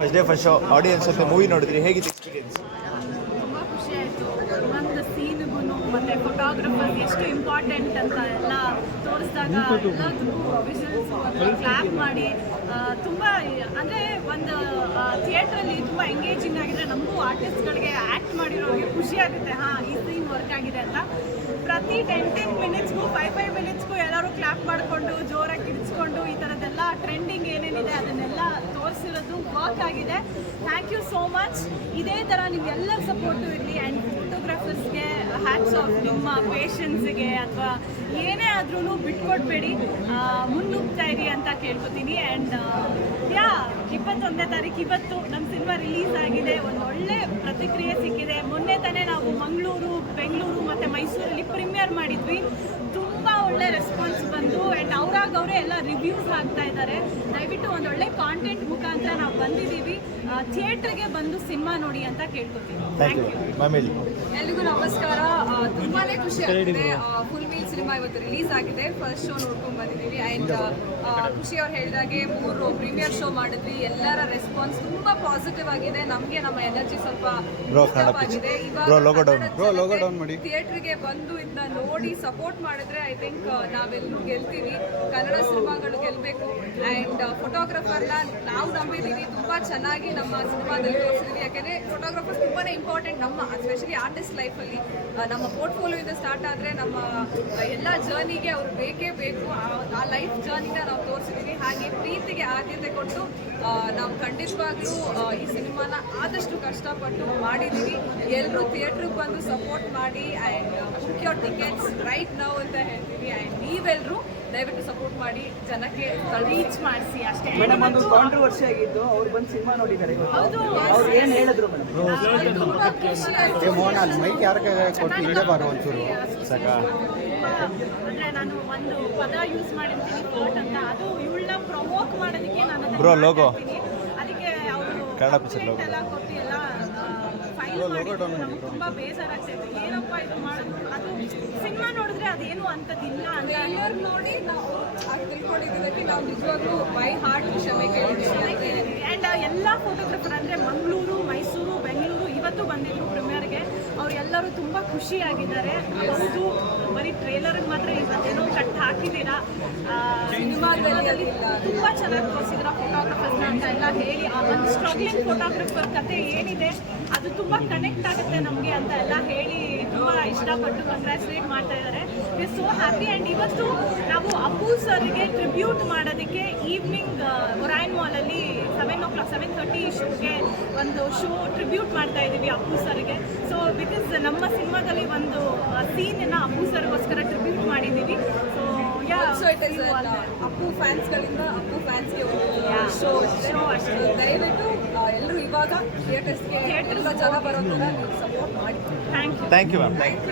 First day audience ಅಂತ movie ನೋಡಿದ್ರಿ ಹೇಗಿತ್ತು ಎಕ್ಸ್ಪೀರಿಯನ್ಸ್ ತುಂಬ ಖುಷಿ ಆಯಿತು. ಒಂದೊಂದು ಸೀನ್ಗೂ ಮತ್ತು ಫೋಟೋಗ್ರಫರ್ ಎಷ್ಟು ಇಂಪಾರ್ಟೆಂಟ್ ಅಂತ ಎಲ್ಲ ತೋರಿಸಿದಾಗ ಎಲ್ಲದಕ್ಕೂ ವಿಷಲ್ಸ್ ಕ್ಲಾಪ್ ಮಾಡಿ ತುಂಬ, ಅಂದರೆ ಒಂದು ಥಿಯೇಟ್ರಲ್ಲಿ ತುಂಬ ಎಂಗೇಜಿಂಗ್ ಆಗಿದೆ ನಮಗೂ ಆರ್ಟಿಸ್ಟ್ಗಳಿಗೆ ಆ್ಯಕ್ಟ್ ಮಾಡಿರೋರಿಗೆ ಖುಷಿ ಆಗುತ್ತೆ. ಹಾಂ, ಈ ಸೀನ್ ವರ್ಕ್ ಆಗಿದೆ ಅಂತ. ಪ್ರತಿ ಟೆನ್ ಟೆನ್ ಮಿನಿಟ್ಸ್ಗೂ ಫೈವ್ ಫೈವ್ ಮಿನಿಟ್ಸ್ಗೂ ಎಲ್ಲರೂ ಕ್ಲಾಪ್ ಮಾಡಿಕೊಂಡು, ಜೋರಾಗಿ ಕಿಡಿಸ್ಕೊಂಡು ಈ ಥರದ್ದೆಲ್ಲ ಟ್ರೆಂಡಿಂಗ್ ಏನೇನಿದೆ ಅದನ್ನೆಲ್ಲ ತೋರಿಸಿರೋದು ವರ್ಕ್ ಆಗಿದೆ. ಥ್ಯಾಂಕ್ ಯು ಸೋ ಮಚ್ ಇದೇ ಥರ ನಿಮ್ಗೆಲ್ಲರ ಸಪೋರ್ಟು ಇರಲಿ ಆ್ಯಂಡ್ ಫೋಟೋಗ್ರಾಫರ್ಸ್ಗೆ ಹ್ಯಾಟ್ಸ್ ಆಫ್ ನಿಮ್ಮ ಪೇಷನ್ಸ್ಗೆ ಅಥವಾ ಏನೇ ಆದ್ರೂ ಬಿಟ್ಕೊಡ್ಬೇಡಿ. ಮುನ್ನುಗ್ತಾ ಇರಿ ಅಂತ ಕೇಳ್ಕೊತೀನಿ. ಆ್ಯಂಡ್ ಯಾ ಇಪ್ಪತ್ತೊಂದನೇ ತಾರೀಕು ಇವತ್ತು ನಮ್ಮ ಸಿನಿಮಾ ರಿಲೀಸ್ ಆಗಿದೆ. ಒಂದು ಒಳ್ಳೆ ಪ್ರತಿಕ್ರಿಯೆ ಸಿಕ್ಕಿದೆ. ಮೊನ್ನೆ ತಾನೇ ನಾವು ಮಂಗಳೂರು, ಬೆಂಗಳೂರು ಮತ್ತು ಮೈಸೂರಲ್ಲಿ ಪ್ರೀಮಿಯರ್ ಮಾಡಿದ್ವಿ. ರೆಸ್ಪಾನ್ಸ್ ಬಂದು ಆ್ಯಂಡ್ ಅವ್ರಾಗ ಅವರೇ ಎಲ್ಲ ರಿವ್ಯೂಸ್ ಆಗ್ತಾ ಇದ್ದಾರೆ ದಯವಿಟ್ಟು ಒಂದು ಒಳ್ಳೆ ಕಾಂಟೆಂಟ್ ಮುಖಾಂತರ ನಾವು ಬಂದಿದ್ದೀವಿ. ಥಿಯೇಟ್ರಿಗೆ ಬಂದು ಸಿನಿಮಾ ನೋಡಿ ಅಂತ ಕೇಳ್ಕೊತೀನಿ. ಥ್ಯಾಂಕ್ ಯು ಎಲ್ರಿಗೂ ನಮಸ್ಕಾರ. ತುಂಬಾನೇ ಖುಷಿ ಆಗಿದೆ ಫುಲ್ ಮೀಲ್ ಸಿನಿಮಾ ಇವತ್ತು ರಿಲೀಸ್ ಆಗಿದೆ. ಫಸ್ಟ್ ಶೋ ನೋಡ್ಕೊಂಡು ಬಂದಿದ್ದೀವಿ. ಅಂಡ್ ಖುಷಿ ಅವ್ರು ಹೇಳಿದಾಗೆ ಮೂರು ಪ್ರೀಮಿಯರ್ ಶೋ ಮಾಡಿದ್ವಿ. ಎಲ್ಲರ ರೆಸ್ಪಾನ್ಸ್ ತುಂಬಾ ಪಾಸಿಟಿವ್ ಆಗಿದೆ ನಮಗೆ ನಮ್ಮ ಎನರ್ಜಿ ಸ್ವಲ್ಪ ಬ್ರೋ ಕನ್ನಡ up ಆಗಿದೆ picture. ಇವಾಗ ಥಿಯೇಟರ್ಗೆ down. ಕನ್ನಡ Bro, logo ಜನತೆ down ಮಾಡಿ. ಥಿಯೇಟ್ರಿಗೆ ಬಂದು ಇದನ್ನ ನೋಡಿ ಸಪೋರ್ಟ್ ಮಾಡಿದ್ರೆ ಐ ಥಿಂಕ್ ನಾವೆಲ್ಲರೂ ಗೆಲ್ತೀವಿ ಕನ್ನಡ ಸಿನಿಮಾಗಳು ಗೆಲ್ಲಬೇಕು ಆ್ಯಂಡ್ ಫೋಟೋಗ್ರಫರ್ನ ನಾವು ನಂಬಿದ್ದೀವಿ ತುಂಬ ಚೆನ್ನಾಗಿ ನಮ್ಮ ಸಿನಿಮಾದಲ್ಲಿ ತೋರಿಸಿದ್ದೀವಿ ಯಾಕೆಂದರೆ ಫೋಟೋಗ್ರಾಫರ್ ತುಂಬಾ ಇಂಪಾರ್ಟೆಂಟ್ ನಮ್ಮ ಎಸ್ಪೆಷಲಿ ಆರ್ಟಿಸ್ಟ್ ಲೈಫಲ್ಲಿ ನಮ್ಮ ಪೋರ್ಟ್ಫೋಲಿಯೋಯಿಂದ ಸ್ಟಾರ್ಟ್ ಆದರೆ ನಮ್ಮ ಎಲ್ಲ ಜರ್ನಿಗೆ ಅವರು ಬೇಕೇ ಬೇಕು ಆ- ಲೈಫ್ ಜರ್ನಿನ ನಾವು ಹಾಗೆ ಪ್ರೀತಿಗೆ ಆದ್ಯತೆ ಕೊಟ್ಟು ನಾವು ಖಂಡಿತವಾಗ್ಲೂ ಈ ಸಿನಿಮಾನ ಆದಷ್ಟು ಕಷ್ಟಪಟ್ಟು ಮಾಡಿದ್ದೀವಿ. ಎಲ್ಲರೂ ಥಿಯೇಟ್ರಿಗೆ ಬಂದು ಸಪೋರ್ಟ್ ಮಾಡಿ and book your tickets right ನಾವು ಅಂತ ಹೇಳ್ತೀವಿ. ಆ್ಯಂಡ್ ನೀವೆಲ್ಲರೂ ದಯವಿಟ್ಟು ಸಪೋರ್ಟ್ ಮಾಡಿ ಜನಕ್ಕೆ ರೀಚ್ ಮಾಡಿಸಿ ಅಷ್ಟೇ. ಮೇಡಮ್ ಒಂದು ಕಾಂಟ್ರವರ್ಸಿ ಆಗಿದ್ದು ಅವ್ರು ಬಂದು ಸಿನಿಮಾ ನೋಡಿದ್ದಾರೆ ಹೌದು ಅವ್ರು ಏನು ಹೇಳಿದ್ರು ಮೇಡಮ್. ಮೈಕ್ ಯಾರಿಗೆ ಕೊಟ್ಟು ಇಲ್ಲೇ ಬಾರೋ ಒಂಚೂರು ಸಾಕ? ಅಂದ್ರೆ ನಾನು ಒಂದು ಪದ ಯೂಸ್ ಮಾಡಿರ್ತೀನಿ ಕೋಟ್ ಅಂತ. ಅದು ಇವಳನ್ನ ಪ್ರಮೋಟ್ ಮಾಡೋದಕ್ಕೆ ನಾನು ಅದಕ್ಕೆ ಅವರು ಕನ್ನಡ ಪಿಕ್ಚರ್ ಲೋಗೋ ಎಲ್ಲ ಕೊಟ್ಟು ಎಲ್ಲ ಫೈಲ್ ಮಾಡಿದ್ರು. ನಮ್ಗೆ ತುಂಬಾ ಬೇಜಾರಾಗ್ತಿತ್ತು ಏನಪ್ಪ ಇದು ಮಾಡೋದು? ಅದು ಸಿನಿಮಾ ನೋಡಿದ್ರೆ ಅದೇನು ಅಂತದಿಲ್ಲ ಅಂತ ಟ್ರೈಲರ್ ನೋಡಿ ನಾವು ತಿಳ್ಕೊಂಡಿದ್ದಕ್ಕೆ ನಾವು ನಿಜವಾಗ್ಲೂ ಬೈ ಹಾರ್ಟ್ ಕ್ಷಮೆ ಕೇಳಿದ್ದೀವಿ. ಆ್ಯಂಡ್ ಎಲ್ಲ ಫೋಟೋಗ್ರಫರ್ ಅಂದರೆ ಮಂಗಳೂರು ಮೈಸೂರು ಬೆಂಗಳೂರು ಇವತ್ತು ಬಂದಿದ್ರು ಪ್ರೀಮಿಯರ್ಗೆ ಅವ್ರು ಎಲ್ಲರೂ ತುಂಬ ಖುಷಿಯಾಗಿದ್ದಾರೆ. ಹೌದು ಬರೀ ಟ್ರೇಲರ್ಗೆ ಮಾತ್ರ ಇವತ್ತೇನೋ ಕಟ್ ಹಾಕಿದ್ದೀರಾ? ಸಿನಿಮಾದಲ್ಲಿ ತುಂಬ ಚೆನ್ನಾಗಿ ತೋರಿಸಿದ್ರು ಫೋಟೋಗ್ರಫರ್ಸ್ನ ಅಂತ ಎಲ್ಲ ಹೇಳಿ. ಆ ಒಂದು ಸ್ಟ್ರಗ್ಲಿಂಗ್ ಫೋಟೋಗ್ರಫರ್ ಕತೆ ಏನಿದೆ, ಅದು ತುಂಬ ಕನೆಕ್ಟ್ ಆಗುತ್ತೆ ನಮಗೆ ಅಂತ ಎಲ್ಲ ಹೇಳಿ ತುಂಬ ಇಷ್ಟಪಟ್ಟು ಕಂಗ್ರ್ಯಾಚುಲೇಟ್ ಮಾಡ್ತಾ ಇದ್ದಾರೆ ವಿ ಸೋ ಹ್ಯಾಪಿ ಆ್ಯಂಡ್ ಇವತ್ತು ನಾವು ಅಪ್ಪು ಸರ್ಗೆ ಟ್ರಿಬ್ಯೂಟ್ ಮಾಡೋದಕ್ಕೆ ಈವ್ನಿಂಗ್ ಒರಾಯನ್ ಮಾಲಲ್ಲಿ seven o'clock seven thirty ಶೋಗೆ ಒಂದು ಶೋ ಟ್ರಿಬ್ಯೂಟ್ ಮಾಡ್ತಾ ಇದ್ದೀವಿ ಅಪ್ಪು ಸರ್ಗೆ. ಸೊ ಬಿಕಾಸ್ ನಮ್ಮ ಸಿನಿಮಾದಲ್ಲಿ ಒಂದು ಸೀನನ್ನು ಅಪ್ಪು ಸರ್ಗೋಸ್ಕರ ಟ್ರಿಬ್ಯೂಟ್ ಮಾಡಿದ್ದೀವಿ. ಅಪ್ಪು ಫ್ಯಾನ್ಸ್ಗಳಿಂದ ಅಪ್ಪು ಫ್ಯಾನ್ಸ್ಗೆ ಶೋ. ದಯವಿಟ್ಟು ಎಲ್ಲರೂ ಇವಾಗ ಥಿಯೇಟರ್ಸ್ಗೆ ಎಲ್ಲ ಜನ ಬರೋ ಥರ ನೀವು ಸಪೋರ್ಟ್ ಮಾಡಿ. Thank you thank you ma'am thank you